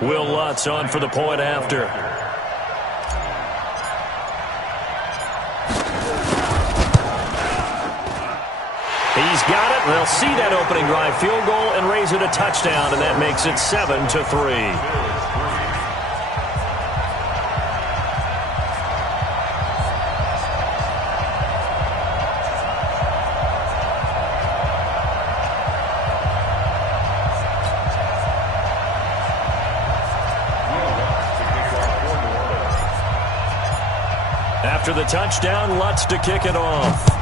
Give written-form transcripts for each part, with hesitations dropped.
Will Lutz on for the point after. He's got it. They'll see that opening drive field goal and raise it a touchdown, and that makes it 7-3. After the touchdown, Lutz to kick it off.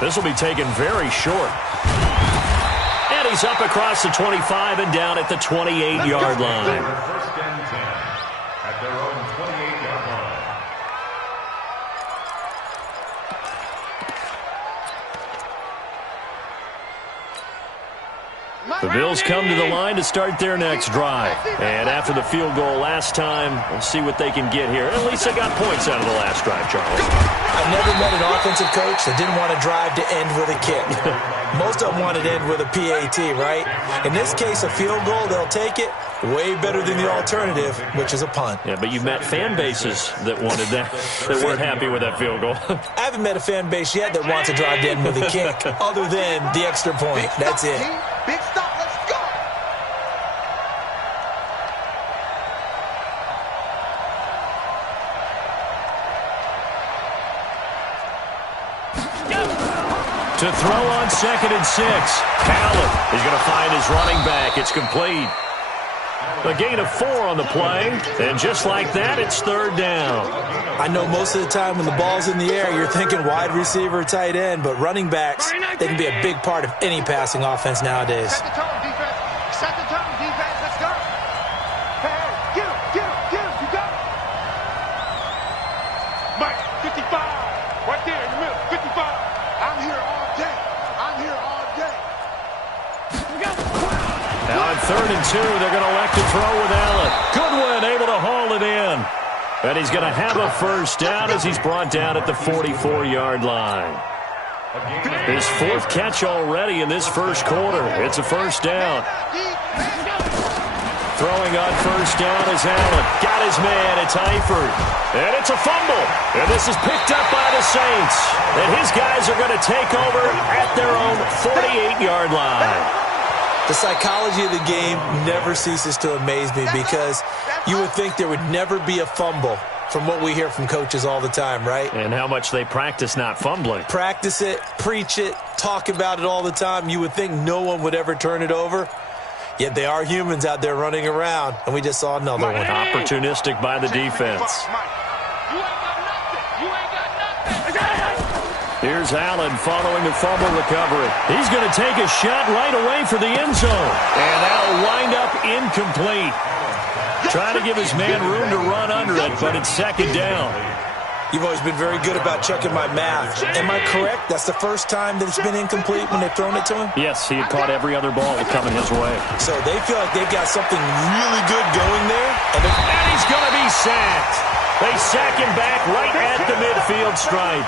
This will be taken very short. And he's up across the 25 and down at the 28-yard line. First and 10 at their own 28-yard line. The Bills come to the line to start their next drive. And after the field goal last time, we'll see what they can get here. At least they got points out of the last drive, Charles. I've never met an offensive coach that didn't want to drive to end with a kick. Most of them wanted to end with a PAT, right? In this case, a field goal, they'll take it. Way better than the alternative, which is a punt. Yeah, but you've met fan bases that wanted that, that weren't happy with that field goal. I haven't met a fan base yet that wants to drive to end with a kick, other than the extra point. That's it. Big stop, let's go! To throw on 2nd and 6. Allen is going to find his running back. It's complete. A gain of 4 on the play, and just like that, it's 3rd down. I know most of the time when the ball's in the air, you're thinking wide receiver, tight end, but running backs, they can be a big part of any passing offense nowadays. Set the tone, defense. Set the tone, defense. Let's go. Hey, get him, you got it. Mike, 55. Right there in the middle, 55. I'm here all day. Now on 3rd and 2, they're going to elect to throw with Allen. Goodwin able to haul it in. And he's going to have a first down as he's brought down at the 44-yard line. His 4th catch already in this first quarter. It's a first down. Throwing on first down is Allen. Got his man. It's Eifert. And it's a fumble. And this is picked up by the Saints. And his guys are going to take over at their own 48-yard line. The psychology of the game never ceases to amaze me because you would think there would never be a fumble from what we hear from coaches all the time, right? And how much they practice not fumbling. Practice it, preach it, talk about it all the time. You would think no one would ever turn it over. Yet they are humans out there running around, and we just saw another one. Opportunistic by the defense. Here's Allen following the fumble recovery. He's going to take a shot right away for the end zone. And that'll wind up incomplete. Trying to give his man room to run under it, but it's 2nd down. You've always been very good about checking my math. Am I correct? That's the first time that it's been incomplete when they've thrown it to him? Yes, he had caught every other ball coming his way. So they feel like they've got something really good going there. And he's going to be sacked. They sack him back right at the midfield stripe.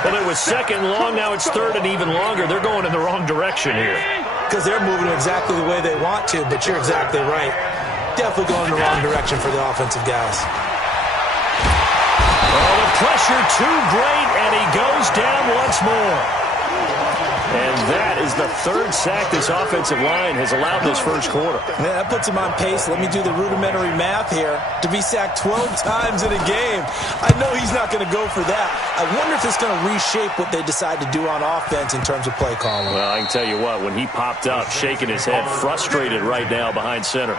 Well, it was 2nd long, now it's 3rd and even longer. They're going in the wrong direction here. Because they're moving exactly the way they want to, but you're exactly right. Definitely going in the wrong direction for the offensive guys. Oh, the pressure too great, and he goes down once more. And that is the 3rd sack this offensive line has allowed this first quarter. Yeah, that puts him on pace. Let me do the rudimentary math here. To be sacked 12 times in a game, I know he's not going to go for that. I wonder if it's going to reshape what they decide to do on offense in terms of play calling. Well, I can tell you what, when he popped up, shaking his head, frustrated right now behind center.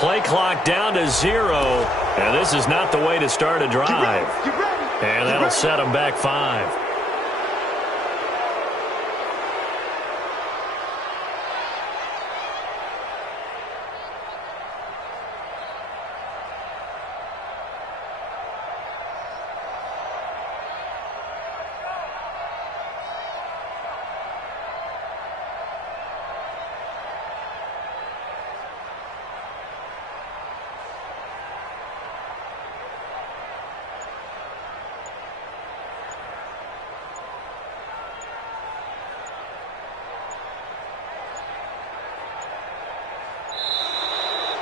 Play clock down to 0, and this is not the way to start a drive. And that'll set them back 5.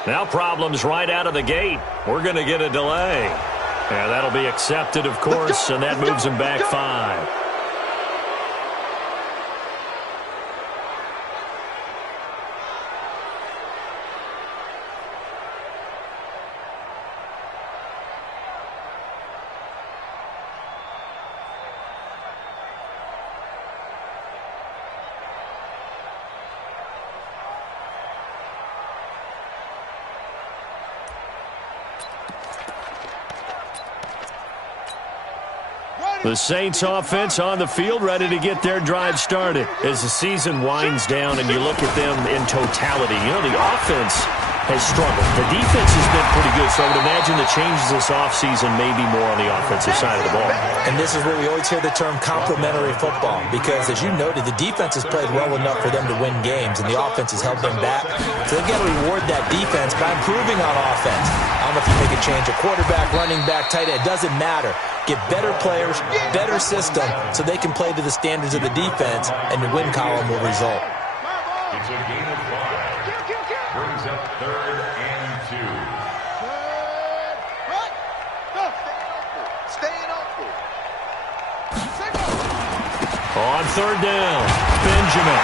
Now problems right out of the gate. We're going to get a delay. And that'll be accepted, of course, and that moves them back 5. The Saints offense on the field, ready to get their drive started. As the season winds down and you look at them in totality, you know, the offense has struggled. The defense has been pretty good, so I would imagine the changes this offseason may be more on the offensive side of the ball. And this is where we always hear the term complementary football, because as you noted, the defense has played well enough for them to win games, and the offense has held them back. So they've got to reward that defense by improving on offense. I don't know if you make a change, a quarterback, running back, tight end, it doesn't matter. Get better players, better system, so they can play to the standards of the defense, and the win column will result. It's a gain of 5. Brings up 3rd and 2. On 3rd down, Benjamin.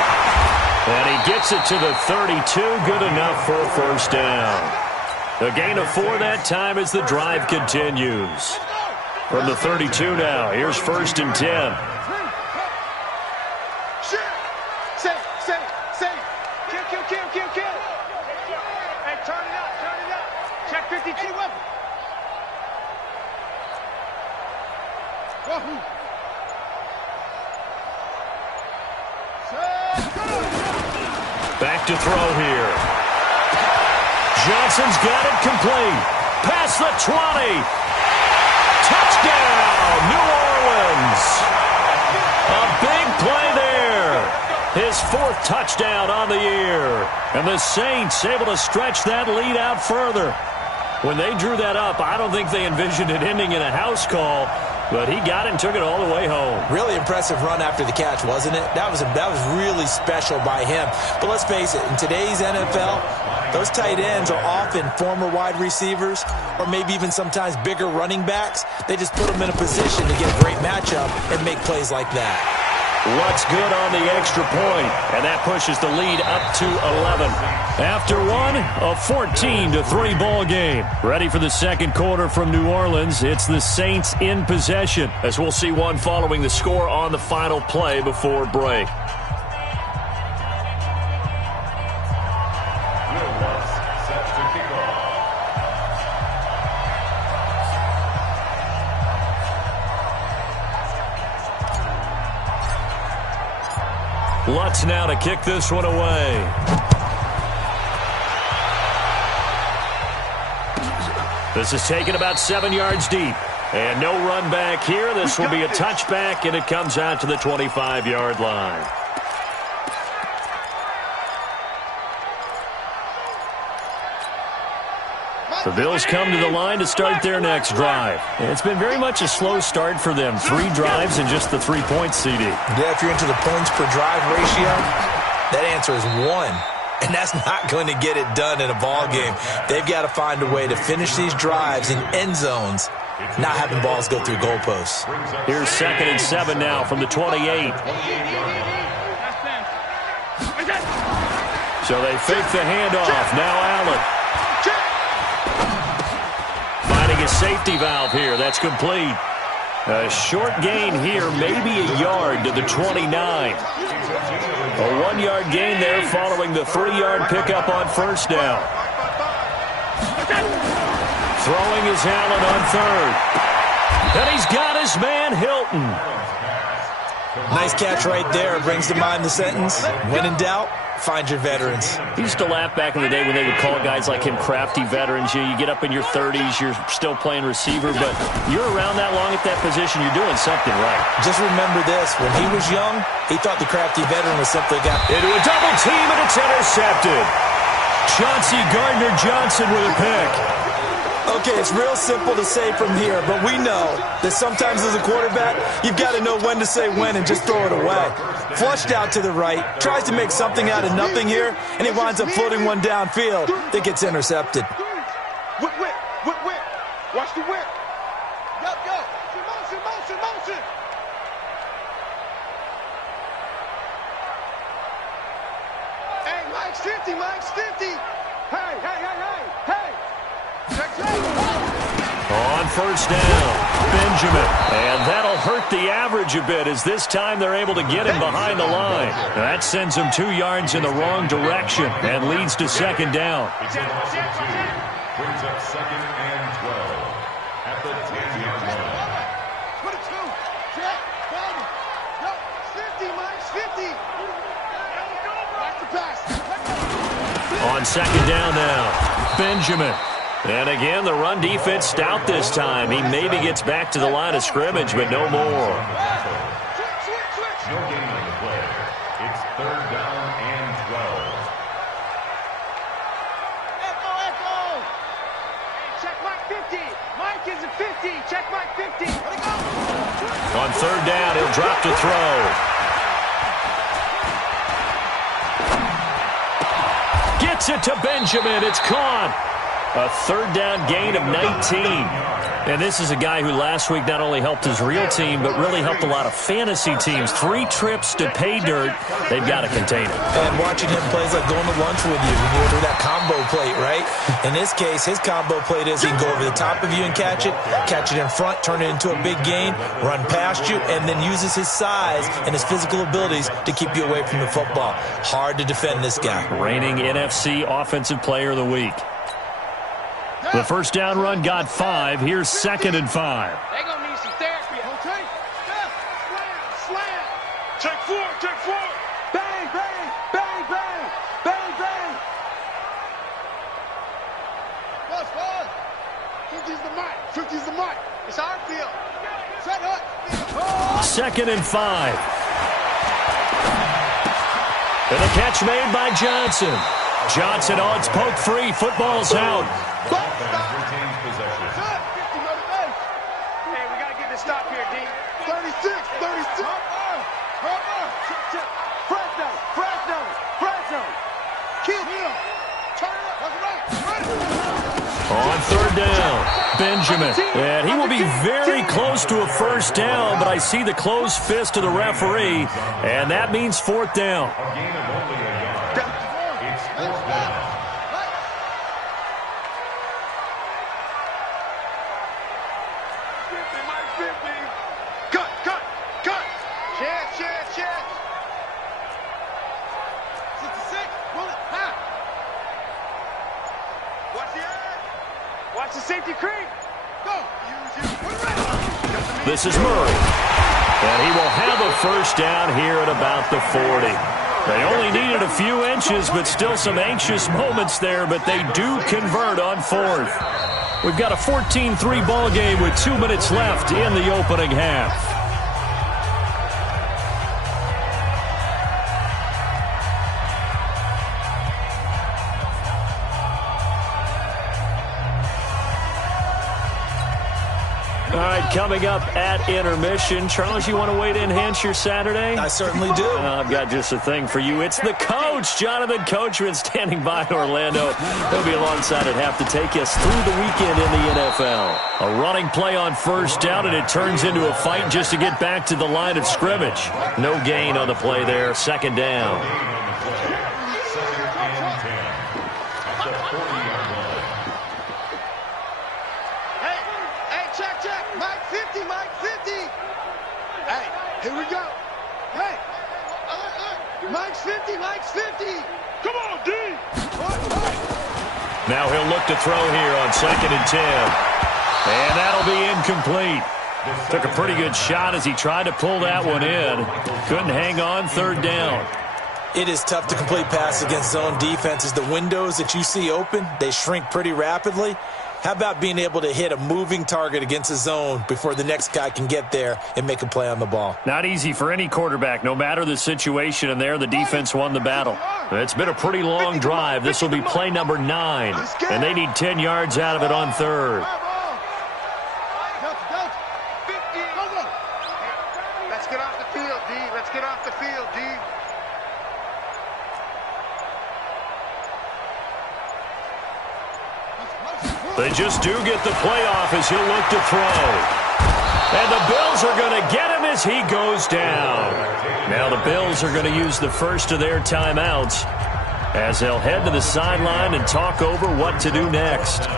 And he gets it to the 32, good enough for a 1st down. A gain of 4 that time as the drive continues. From the 32 now, here's 1st and 10. Hey, turn it up. Check 52 weapon. Back to throw here. Johnson's got it complete. Past the 20. Touchdown, New Orleans. A big play there. His 4th touchdown on the year. And the Saints able to stretch that lead out further. When they drew that up, I don't think they envisioned it ending in a house call. But he got it and took it all the way home. Really impressive run after the catch, wasn't it? That was really special by him. But let's face it, in today's NFL, those tight ends are often former wide receivers or maybe even sometimes bigger running backs. They just put them in a position to get a great matchup and make plays like that. What's good on the extra point, and that pushes the lead up to 11. After one, a 14-3 ball game. Ready for the 2nd quarter from New Orleans. It's the Saints in possession, as we'll see one following the score on the final play before break. Lutz now to kick this one away. This is taken about 7 yards deep. And no run back here. This will be a touchback, and it comes out to the 25-yard line. The Bills come to the line to start their next drive. It's been very much a slow start for them. 3 drives and just the 3 points, CD. Yeah, if you're into the points per drive ratio, that answer is 1. And that's not going to get it done in a ball game. They've got to find a way to finish these drives in end zones, not having balls go through goalposts. Here's 2nd and 7 now from the 28. So they fake the handoff. Now Allen. Finding a safety valve here. That's complete. A short gain here, maybe a yard to the 29. A 1-yard gain there following the 3-yard pickup on 1st down. Throwing is Allen on third. And he's got his man, Hilton. Nice catch right there. Brings to mind the sentence, when in doubt, find your veterans. He used to laugh back in the day when they would call guys like him crafty veterans. You get up in your 30s, you're still playing receiver, but you're around that long at that position, you're doing something right. Just remember this. When he was young, he thought the crafty veteran was simply got into a double team, and it's intercepted. Chauncey Gardner-Johnson with a pick. Okay, it's real simple to say from here, but we know that sometimes as a quarterback, you've got to know when to say when and just throw it away. Flushed out to the right, tries to make something out of nothing here, and he winds up floating one downfield that gets intercepted. Whip. Watch the whip. Go. Motion. Hey, Mike's 50. Hey. On first down, Benjamin. And that'll hurt the average a bit as this time they're able to get him behind the line. That sends him 2 yards in the wrong direction and leads to second down. Brings up second and 12 at the 10-yard line. 22. Check. 50, Mike's 50. Watch the pass. On second down now, Benjamin. And again, the run defense stout this time. He maybe gets back to the line of scrimmage, but no more. No gain on the play. It's third down and 12. Echo. Check Mike 50. Mike is a 50. Check Mike 50. On third down, he'll drop to throw. Gets it to Benjamin. It's caught. A third down gain of 19. And this is a guy who last week not only helped his real team, but really helped a lot of fantasy teams. 3 trips to pay dirt. They've got to contain him. And watching him play is like going to lunch with you when you order that combo plate, right? In this case, his combo plate is he can go over the top of you and catch it in front, turn it into a big gain, run past you, and then uses his size and his physical abilities to keep you away from the football. Hard to defend this guy. Reigning NFC Offensive Player of the Week. The first down run got 5. Here's second and 5. They're going to need some therapy. Okay. Slam. Check four. Bang. 50's the mic. It's our field. Set up. Second and 5. And a catch made by Johnson. Johnson on its poke free. Football's out. Retains possession. Hey, we got to get this stop here, D. 36. Fresno. Kill him. Turn it up. On third down, Benjamin. And he will be very close to a first down, but I see the closed fist of the referee, and that means fourth down. A gain of only a yard. It's fourth down. Cut. Chance. 66. Roll it. High. Watch the safety creep. Go. This is Murray. And he will have a first down here at about the 40. They only needed a few inches, but still some anxious moments there, but they do convert on fourth. We've got a 14-3 ball game with 2 minutes left in the opening half. All right, coming up at intermission. Charles, you want to wait to enhance your Saturday? I certainly do. I've got just a thing for you. It's the coach, Jonathan Coachman, standing by in Orlando. He'll be alongside at half to take us through the weekend in the NFL. A running play on first down, and it turns into a fight just to get back to the line of scrimmage. No gain on the play there. Second down. Second and 10 at the 40-yard line. Hey, check. Mike 50. Hey, here we go. Hey, Mike's 50. Come on, D. Now he'll look to throw here on 2nd and 10. And that'll be incomplete. Took a pretty good shot as he tried to pull that one in. Couldn't hang on 3rd down. It is tough to complete passes against zone defenses. The windows that you see open, they shrink pretty rapidly. How about being able to hit a moving target against a zone before the next guy can get there and make a play on the ball? Not easy for any quarterback, no matter the situation, and there the defense won the battle. It's been a pretty long drive. This will be play number 9, and they need 10 yards out of it on 3rd. Let's get off the field, D. Let's get off the field, D. They just do get the playoff as he'll look to throw. And the Bills are going to get him as he goes down. Now the Bills are going to use the first of their timeouts as they'll head to the sideline and talk over what to do next.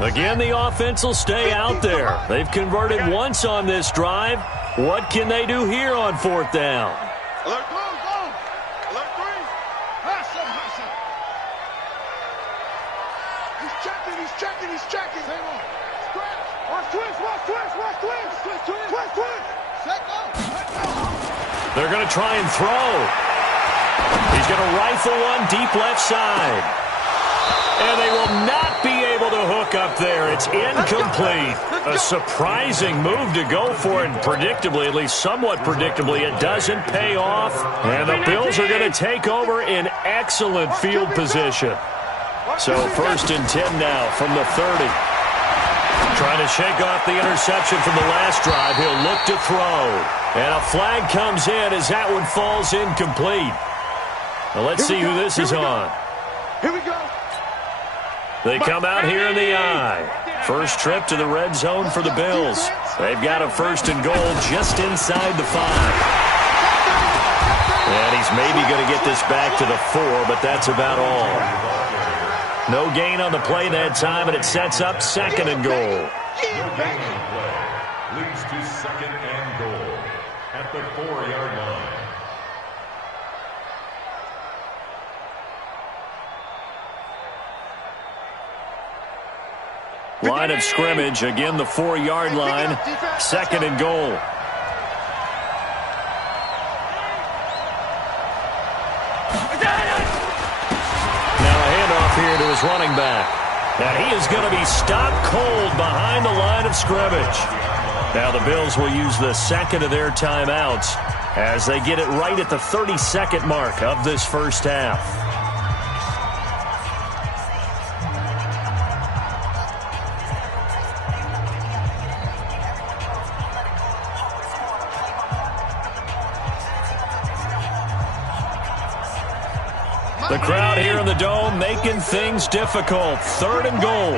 Again, the offense will stay out there. They've converted once on this drive. What can they do here on 4th down? Alert, go, go. Alert 3. Hustle, hustle. He's checking, he's checking, he's checking. Same on. Scratch. Watch twist, watch twist, watch twist. Twist, twist, twist, twist. Set go. They're going to try and throw. He's going to rifle one deep left side. And they will not be able to hook up there. It's incomplete. A surprising move to go for it. Predictably, at least somewhat predictably, it doesn't pay off. And the Bills are going to take over in excellent field position. So 1st and 10 now from the 30. Trying to shake off the interception from the last drive. He'll look to throw. And a flag comes in as that one falls incomplete. Now let's see who this is on. Here we go. They come out here in the eye. First trip to the red zone for the Bills. They've got a 1st and goal just inside the 5. And he's maybe going to get this back to the 4, but that's about all. No gain on the play that time, and it sets up 2nd and goal. Leads to 2nd and goal at the 4-yard line. Line of scrimmage, again the 4-yard line, 2nd and goal. Now a handoff here to his running back. And he is going to be stopped cold behind the line of scrimmage. Now the Bills will use the 2nd of their timeouts as they get it right at the 30-second mark of this first half. The crowd here in the Dome making things difficult. 3rd and goal.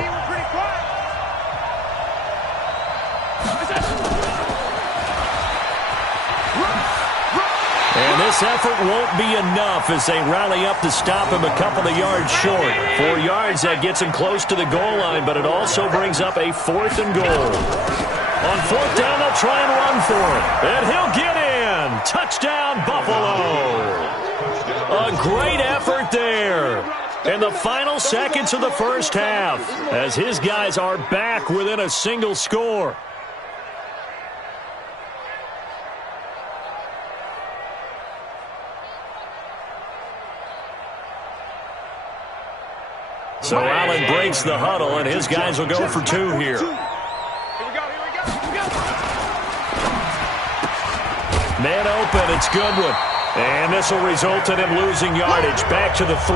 And this effort won't be enough as they rally up to stop him a couple of yards short. 4 yards, that gets him close to the goal line, but it also brings up a 4th and goal. On 4th down, they'll try and run for it. And he'll get in. Touchdown, Buffalo. A great effort there in the final seconds of the first half as his guys are back within a single score. So Allen breaks the huddle, and his guys will go for 2 here. Man open, it's Goodwin. And this will result in him losing yardage back to the 3.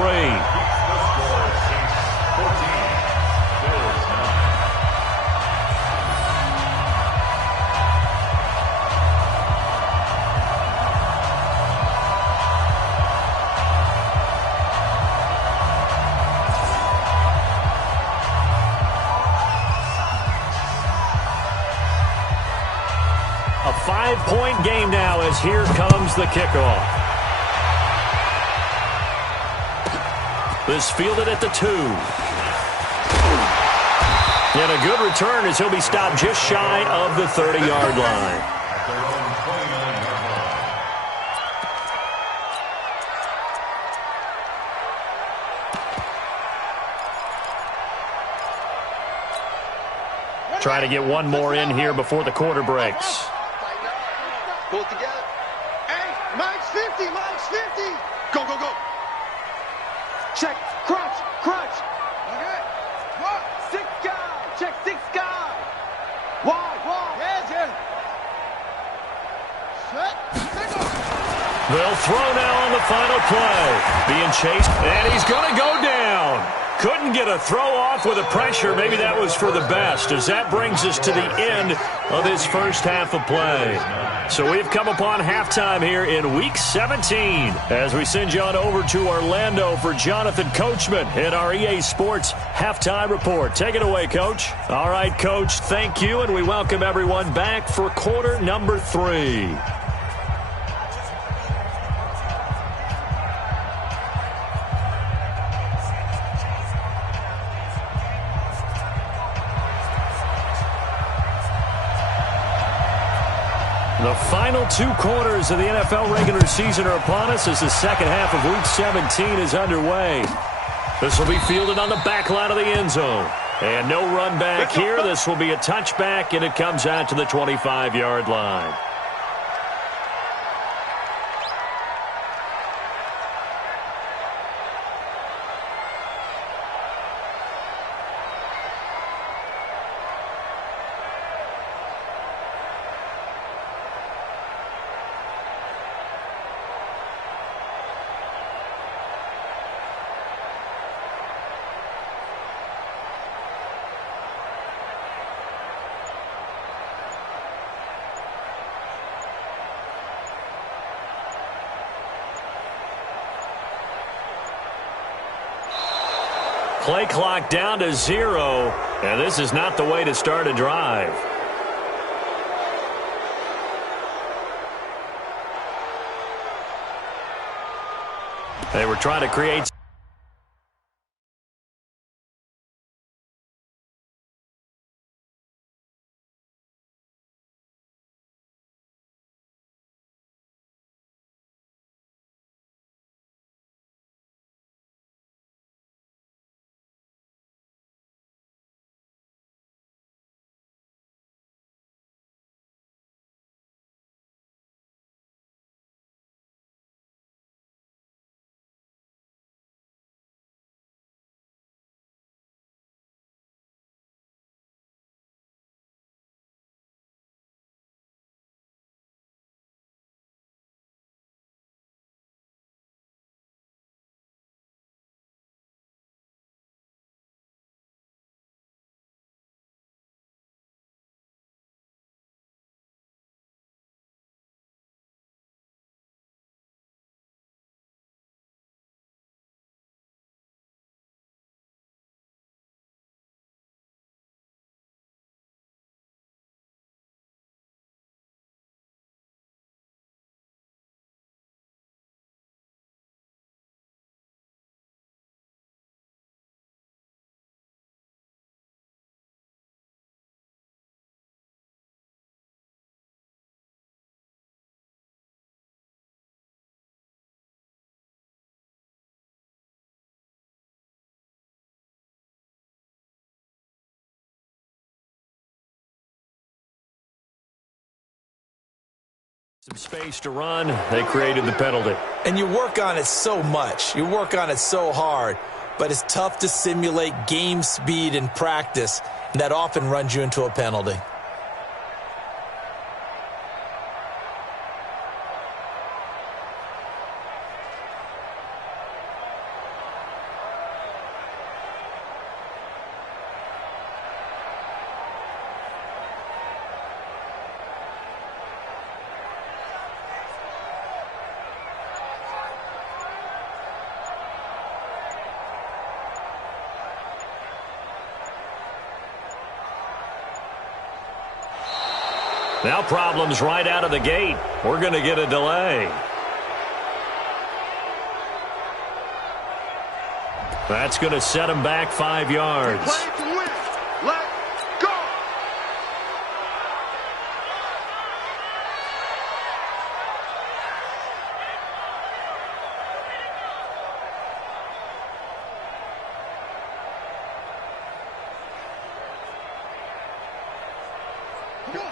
A 5-point game now as here comes the kickoff. This fielded at the 2. And a good return as he'll be stopped just shy of the 30-yard line. their own 29-yard line. Trying to get one more in here before the quarter breaks. Pull it together. Hey, Mike's 50, Mike's 50. Go, go, go. Check, crunch, crunch. Okay. What? 6 guy. Check 6 guy. Wide. Yeah, yeah. Set. They'll throw now on the final play. Being chased, and he's going to go down. Couldn't get a throw off with the pressure. Maybe that was for the best, as that brings us to the end of his first half of play. So we've come upon halftime here in Week 17 as we send you on over to Orlando for Jonathan Coachman in our EA Sports Halftime Report. Take it away, Coach. All right, Coach, thank you, and we welcome everyone back for quarter number 3. The final 2 quarters of the NFL regular season are upon us as the second half of Week 17 is underway. This will be fielded on the back line of the end zone. And no run back here. This will be a touchback, and it comes out to the 25-yard line. Play clock down to 0, and this is not the way to start a drive. They were trying to create some space to run. They created the penalty. And you work on it so much. You work on it so hard. But it's tough to simulate game speed in practice. And that often runs you into a penalty. Now problems right out of the gate. We're going to get a delay. That's going to set him back 5 yards. Play to win. Let go.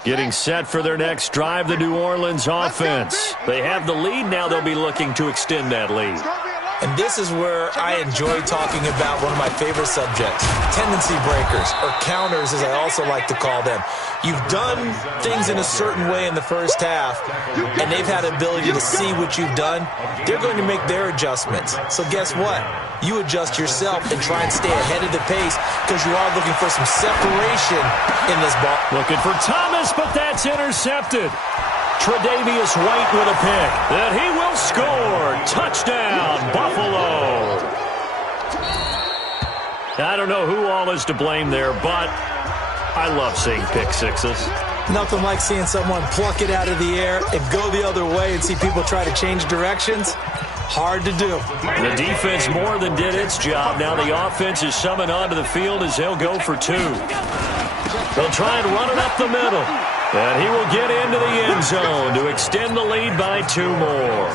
Getting set for their next drive, the New Orleans offense. They have the lead. Now they'll be looking to extend that lead. And this is where I enjoy talking about one of my favorite subjects, tendency breakers, or counters as I also like to call them. You've done things in a certain way in the first half, and they've had the ability to see what you've done. They're going to make their adjustments. So guess what? You adjust yourself and try and stay ahead of the pace because you are looking for some separation in this ball. Looking for Thomas, but that's intercepted. Tre'Davious White with a pick. And he will score. Touchdown, Buffalo. I don't know who all is to blame there, but I love seeing pick sixes. Nothing like seeing someone pluck it out of the air and go the other way and see people try to change directions. Hard to do. The defense more than did its job. Now the offense is summoned onto the field as they'll go for two. They'll try and run it up the middle. And he will get into the end zone to extend the lead by two more.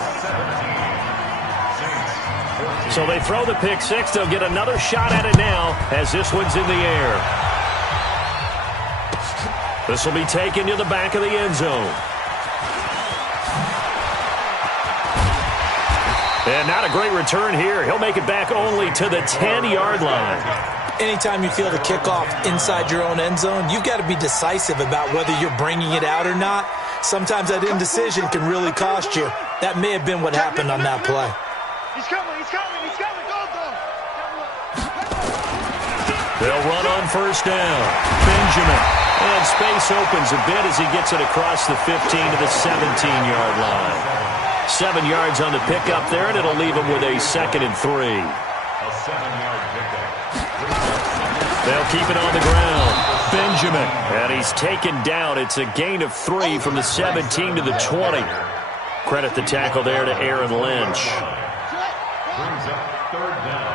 So they throw the pick six. They'll get another shot at it now as this one's in the air. This will be taken to the back of the end zone. And not a great return here. He'll make it back only to the 10-yard line. Anytime you feel the kickoff inside your own end zone, you've got to be decisive about whether you're bringing it out or not. Sometimes that indecision can really cost you. That may have been what happened on that play. He's coming, he's coming, he's coming. Go, go. They'll run on first down. Benjamin. And space opens a bit as he gets it across the 15 to the 17-yard line. 7 yards on the pickup there, and it'll leave him with a 2nd and 3. A 7-yard pickup. They'll keep it on the ground. Benjamin. And he's taken down. It's a gain of 3 from the 17 to the 20. Credit the tackle there to Aaron Lynch. Brings up third down.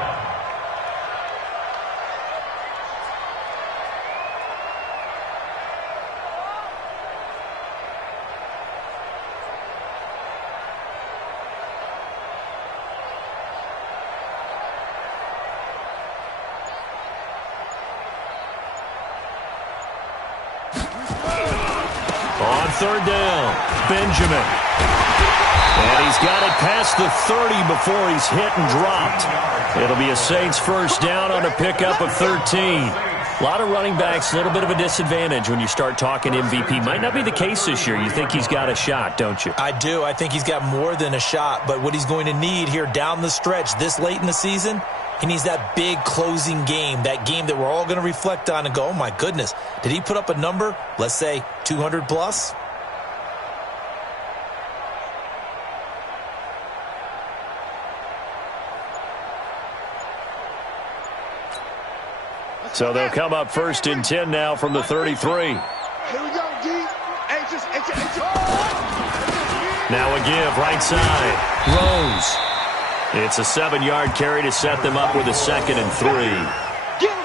On third down, Benjamin. And he's got it past the 30 before he's hit and dropped. It'll be a Saints first down on a pickup of 13. A lot of running backs, a little bit of a disadvantage when you start talking MVP. Might not be the case this year. You think he's got a shot, don't you? I do. I think he's got more than a shot. But what he's going to need here down the stretch this late in the season, he needs that big closing game, that game that we're all going to reflect on and go, oh, my goodness, did he put up a number, let's say 200 plus? So they'll come up first and 10 now from the 33. Here we go, D. Now a give, right side. Rose. It's a 7-yard carry to set them up with a 2nd and 3.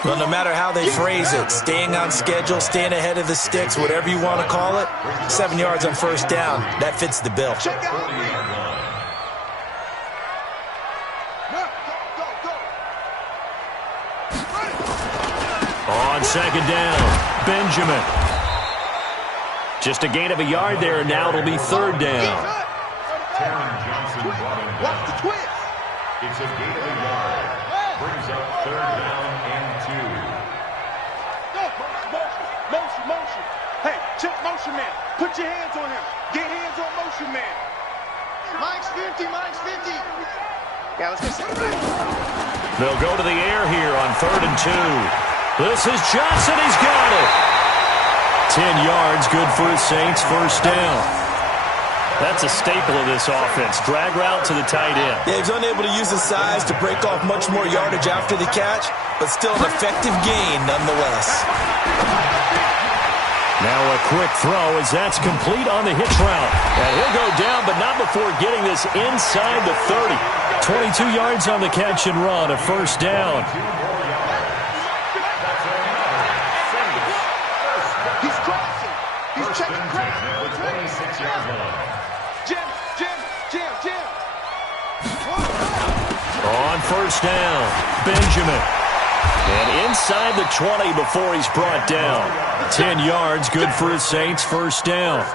Well, no matter how they phrase it, staying on schedule, staying ahead of the sticks, whatever you want to call it, 7 yards on first down, that fits the bill. On second down, Benjamin. Just a gain of a yard there, and now it'll be third down. Watch the twist. It's a gain of a yard. Brings up third down and 2. Motion. Hey, check motion man. Put your hands on him. Get hands on motion man. Mike's 50. Yeah, let's go. They'll go to the air here on 3rd and 2. This is Johnson. He's got it. 10 yards, good for the Saints. First down. That's a staple of this offense. Drag route to the tight end. Yeah, he's unable to use his size to break off much more yardage after the catch, but still an effective gain nonetheless. Now a quick throw as that's complete on the hitch route. And he'll go down, but not before getting this inside the 30. 22 yards on the catch and run, a first down. He's crossing. He's checking crack. Jim. On first down, Benjamin. And inside the 20 before he's brought down. 10 yards, good for his Saints, first down.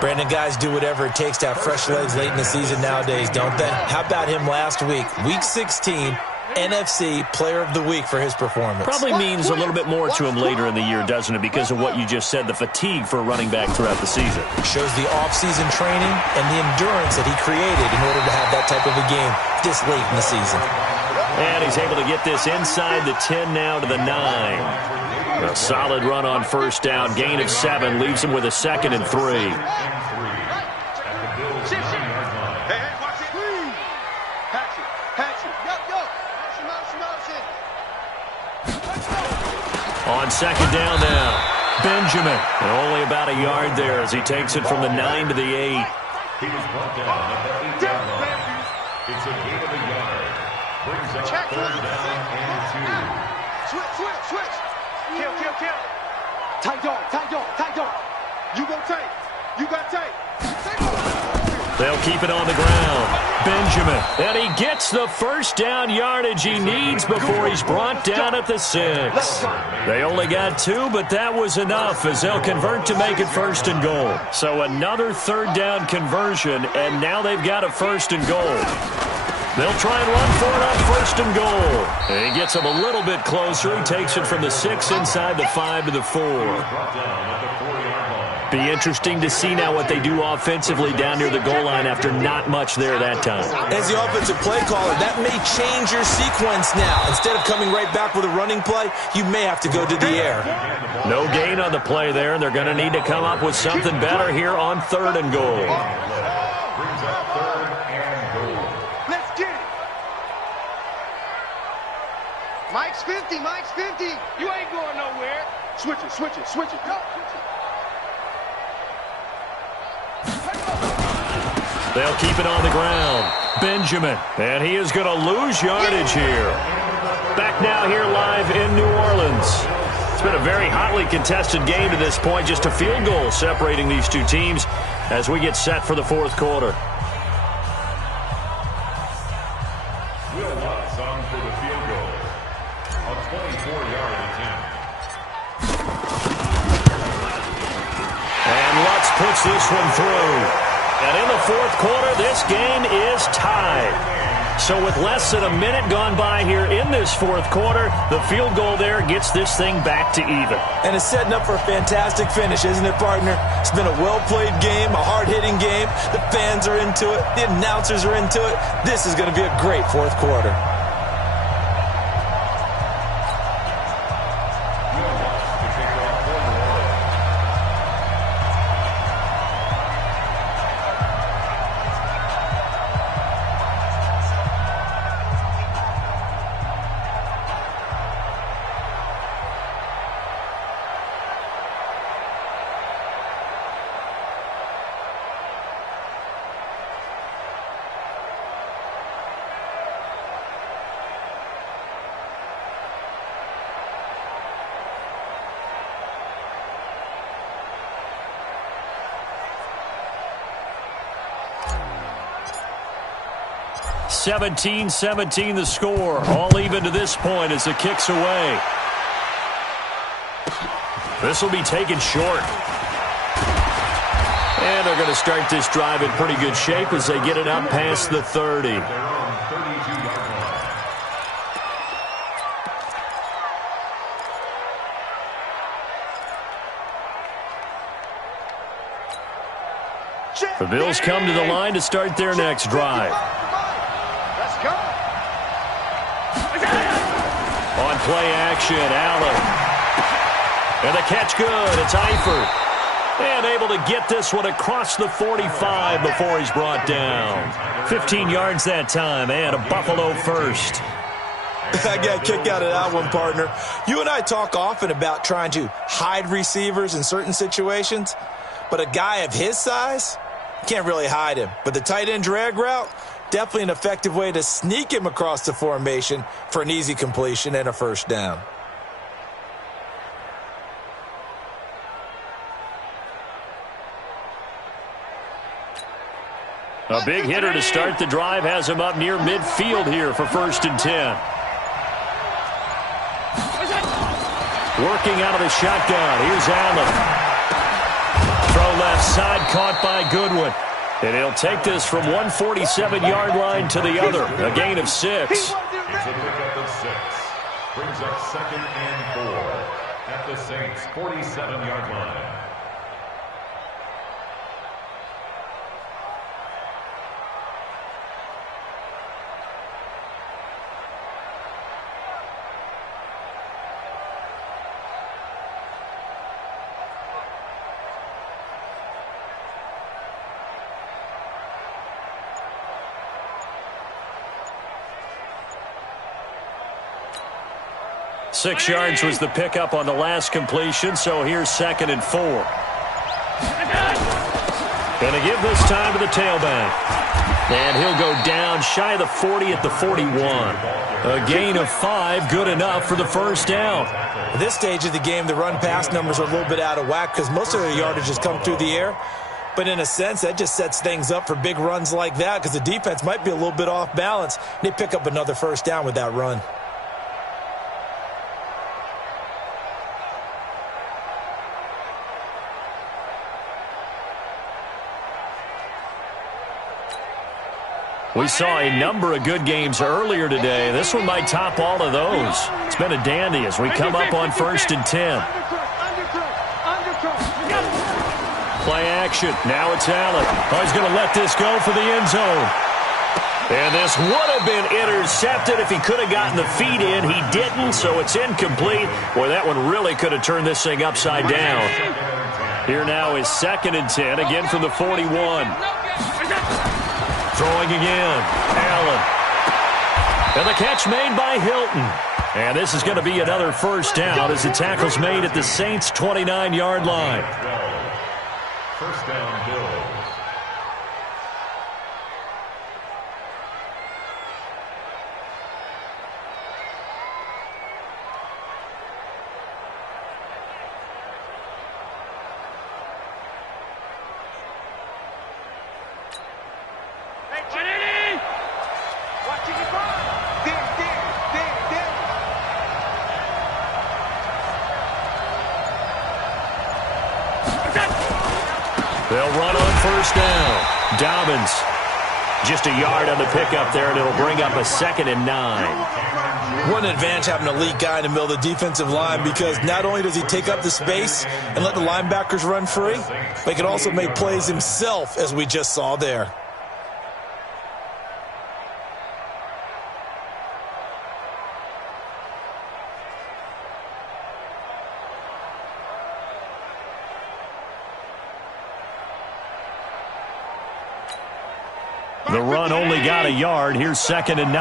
Brandon, guys do whatever it takes to have fresh legs late in the season nowadays, don't they? How about him last week? Week 16, NFC Player of the Week for his performance. Probably means a little bit more to him later in the year, doesn't it? Because of what you just said, the fatigue for a running back throughout the season. Shows the off-season training and the endurance that he created in order to have that type of a game this late in the season. And he's able to get this inside the 10 now to the 9. A solid run on first down. Gain of 7 leaves him with a 2nd and 3. On second down now, Benjamin. And only about a yard there as he takes it from the 9 to the 8. He was brought down at the 8-yard line. It's a gain of a yard. Brings up 3rd down and 2. Switch. Kill. Tight dog. You go tight. You got tight. They'll keep it on the ground. Benjamin. And he gets the first down yardage he needs before he's brought down at the 6. They only got 2, but that was enough as they'll convert to make it 1st and goal. So another 3rd down conversion, and now they've got a 1st and goal. They'll try and run for it on 1st and goal. And he gets him a little bit closer. He takes it from the 6 inside the 5 to the 4. Be interesting to see now what they do offensively down near the goal line after not much there that time. As the offensive play caller, that may change your sequence now. Instead of coming right back with a running play, you may have to go to the air. No gain on the play there, and they're going to need to come up with something better here on 3rd and goal. Brings up 3rd and goal. Let's get it. Mike's 50. You ain't going nowhere. Switch it. Go. They'll keep it on the ground. Benjamin. And he is going to lose yardage here. Back now here live in New Orleans. It's been a very hotly contested game to this point. Just a field goal separating these two teams as we get set for the 4th quarter. Will Lutz on for the field goal. A 24-yard attempt. And Lutz puts this one through. And in the 4th quarter, this game is tied. So with less than a minute gone by here in this 4th quarter, the field goal there gets this thing back to even. And it's setting up for a fantastic finish, isn't it, partner? It's been a well-played game, a hard-hitting game. The fans are into it. The announcers are into it. This is going to be a great 4th quarter. (17-17) the score. All even to this point as the kick's away. This will be taken short. And they're going to start this drive in pretty good shape as they get it up past the 30. The Bills come to the line to start their next drive. Let's go. On play action, Allen. And the catch good. It's Eifert. And able to get this one across the 45 before he's brought down. 15 yards that time, and a Buffalo first. I got a kick out of that one, partner. You and I talk often about trying to hide receivers in certain situations, but a guy of his size, can't really hide him. But the tight end drag route, definitely an effective way to sneak him across the formation for an easy completion and a first down. A big hitter to start the drive has him up near midfield here for 1st and 10. Working out of the shotgun. Here's Allen. Throw left side, caught by Goodwin. And he'll take this from 147-yard line to the other. A gain of 6. It's a pickup of 6. Brings up 2nd and 4 at the Saints' 47-yard line. Six yards was the pickup on the last completion, so here's 2nd and 4. Going to give this time to the tailback. And he'll go down shy of the 40 at the 41. A gain of 5, good enough for the first down. At this stage of the game, the run-pass numbers are a little bit out of whack because most of their yardage has come through the air. But in a sense, that just sets things up for big runs like that because the defense might be a little bit off balance. They pick up another first down with that run. We saw a number of good games earlier today. This one might top all of those. It's been a dandy as we come up on 1st and 10. Play action. Now it's Allen. Oh, he's going to let this go for the end zone. And this would have been intercepted if he could have gotten the feet in. He didn't, so it's incomplete. Boy, that one really could have turned this thing upside down. Here now is 2nd and 10, again from the 41. Throwing again, Allen. And the catch made by Hilton. And this is going to be another first down as the tackle's made at the Saints' 29-yard line. First down, Bills. They'll run on first down. Dobbins just a yard on the pickup there, and it'll bring up a 2nd and 9. What an advantage having an elite guy in the middle of the defensive line because not only does he take up the space and let the linebackers run free, but he can also make plays himself, as we just saw there. The run only got a yard. Here's 2nd and 9.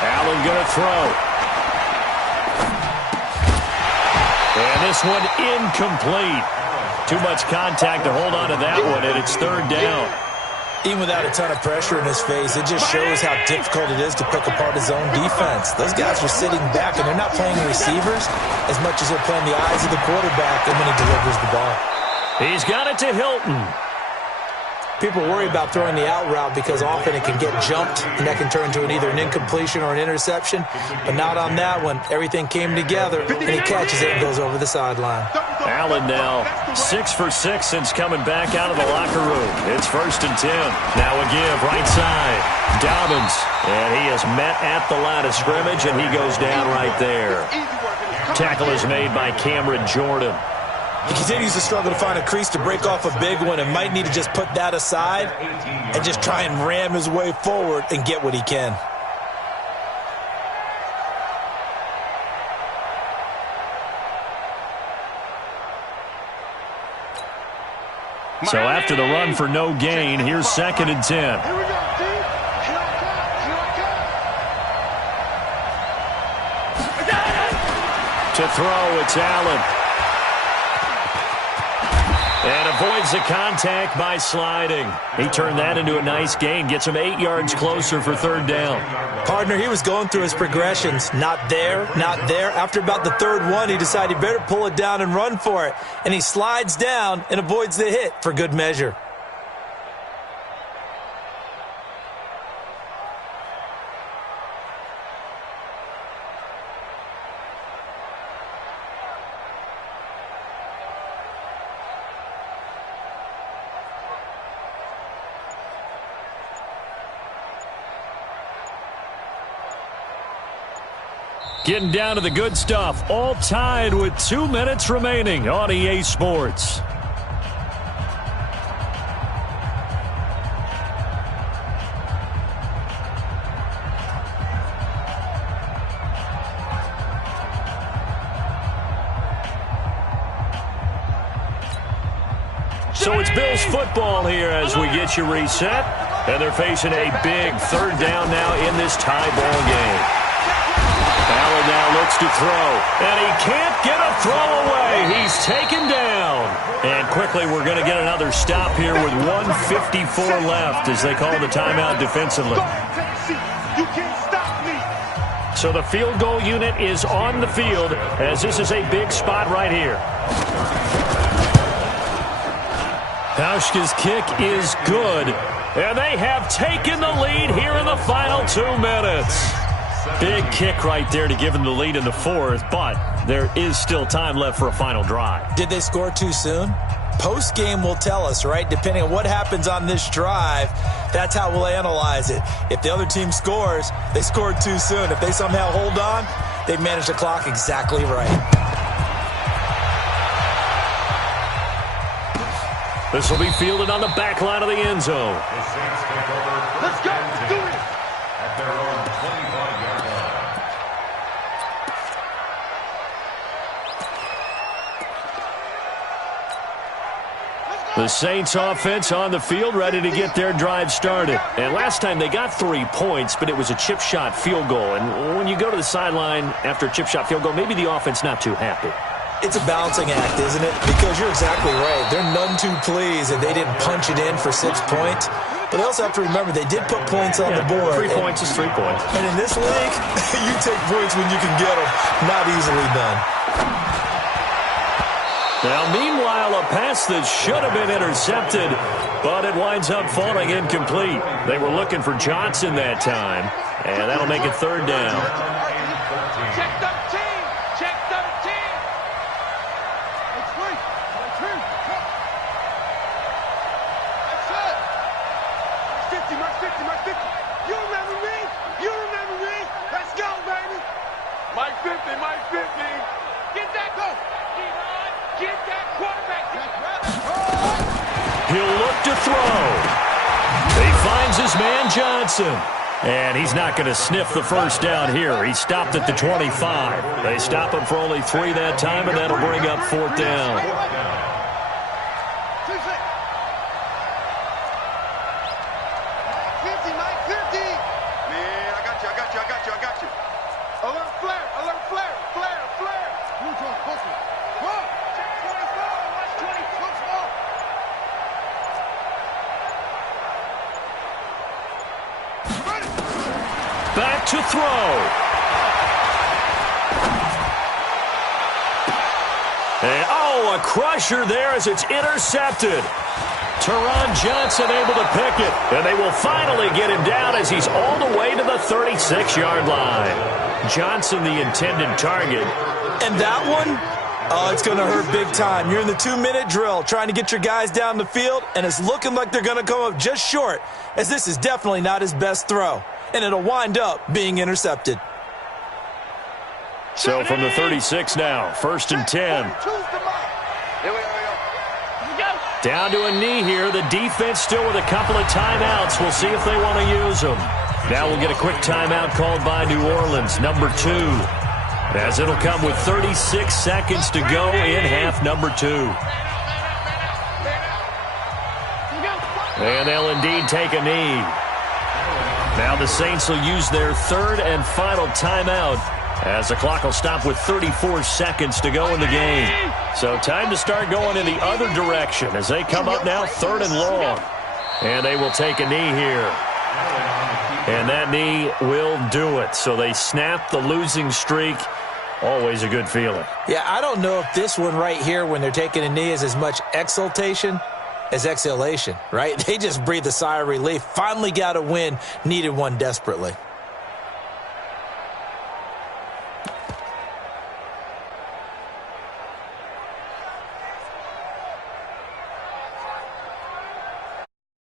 Allen going to throw. And this one incomplete. Too much contact to hold on to that one, and it's 3rd down. Even without a ton of pressure in his face, it just shows how difficult it is to pick apart his own defense. Those guys are sitting back, and they're not playing receivers as much as they're playing the eyes of the quarterback and when he delivers the ball. He's got it to Hilton. People worry about throwing the out route because often it can get jumped, and that can turn into either an incompletion or an interception. But not on that one. Everything came together, and he catches it and goes over the sideline. Allen now 6 for 6 since coming back out of the locker room. It's 1st and 10. Now a give right side. Dobbins. And he is met at the line of scrimmage, and he goes down right there. Tackle is made by Cameron Jordan. He continues to struggle to find a crease to break off a big one and might need to just put that aside and just try and ram his way forward and get what he can. So after the run for no gain, here's 2nd and 10. Here we go, D. Here I come. To throw, it's Allen. And avoids the contact by sliding. He turned that into a nice gain. Gets him 8 yards closer for 3rd down. Partner, he was going through his progressions. Not there, not there. After about the 3rd one, he decided he better pull it down and run for it. And he slides down and avoids the hit for good measure. Getting down to the good stuff, all tied with 2 minutes remaining on EA Sports. So it's Bills football here as we get you reset. And they're facing a big third down now in this tie ball game. Allen now looks to throw, and he can't get a throw away. He's taken down. And quickly we're going to get another stop here with 1:54 left as they call the timeout defensively. You can't stop me. So the field goal unit is on the field as this is a big spot right here. Hauschka's kick is good, and they have taken the lead here in the final 2 minutes. Big kick right there to give them the lead in the fourth, but there is still time left for a final drive. Did they score too soon? Post-game will tell us, right? Depending on what happens on this drive, that's how we'll analyze it. If the other team scores, they scored too soon. If they somehow hold on, they've managed the clock exactly right. This will be fielded on the back line of the end zone. The Saints take over. Let's go. Let's do it. At their own 25-yard line. The Saints offense on the field ready to get their drive started. And last time they got 3 points, but it was a chip shot field goal. And when you go to the sideline after a chip shot field goal, maybe the offense not too happy. It's a balancing act, isn't it? Because you're exactly right. They're none too pleased that they didn't punch it in for 6 points. But they also have to remember they did put points on the board. 3 points is 3 points. And in this league, you take points when you can get them. Not easily done. Now, meanwhile, a pass that should have been intercepted, but it winds up falling incomplete. They were looking for Johnson that time, and that'll make it third down. Check 13. Check 13. It's free. That's it. Mark 50, Mark 50. You remember me? You remember me? Let's go, baby. Mike 50, Mike 50. Get that go. Get that quarterback. He'll look to throw. He finds his man Johnson. And he's not going to sniff the first down here. He stopped at the 25. They stop him for only 3 that time, and that'll bring up fourth down. Back to throw. And, a crusher there as it's intercepted. Teron Johnson able to pick it. And they will finally get him down as he's all the way to the 36-yard line. Johnson, the intended target. And that one, it's going to hurt big time. You're in the 2-minute drill trying to get your guys down the field, and it's looking like they're going to come up just short, as this is definitely not his best throw. And it'll wind up being intercepted. So from the 36 now, 1st and 10. Down to a knee here. The defense still with a couple of timeouts. We'll see if they want to use them. Now we'll get a quick timeout called by New Orleans, number 2. As it'll come with 36 seconds to go in half number 2. And they'll indeed take a knee. Now the Saints will use their 3rd and final timeout as the clock will stop with 34 seconds to go in the game. So time to start going in the other direction as they come up now 3rd and long. And they will take a knee here. And that knee will do it. So they snap the losing streak. Always a good feeling. Yeah, I don't know if this one right here when they're taking a knee is as much exultation as exhalation, right? They just breathe a sigh of relief. Finally got a win, needed one desperately.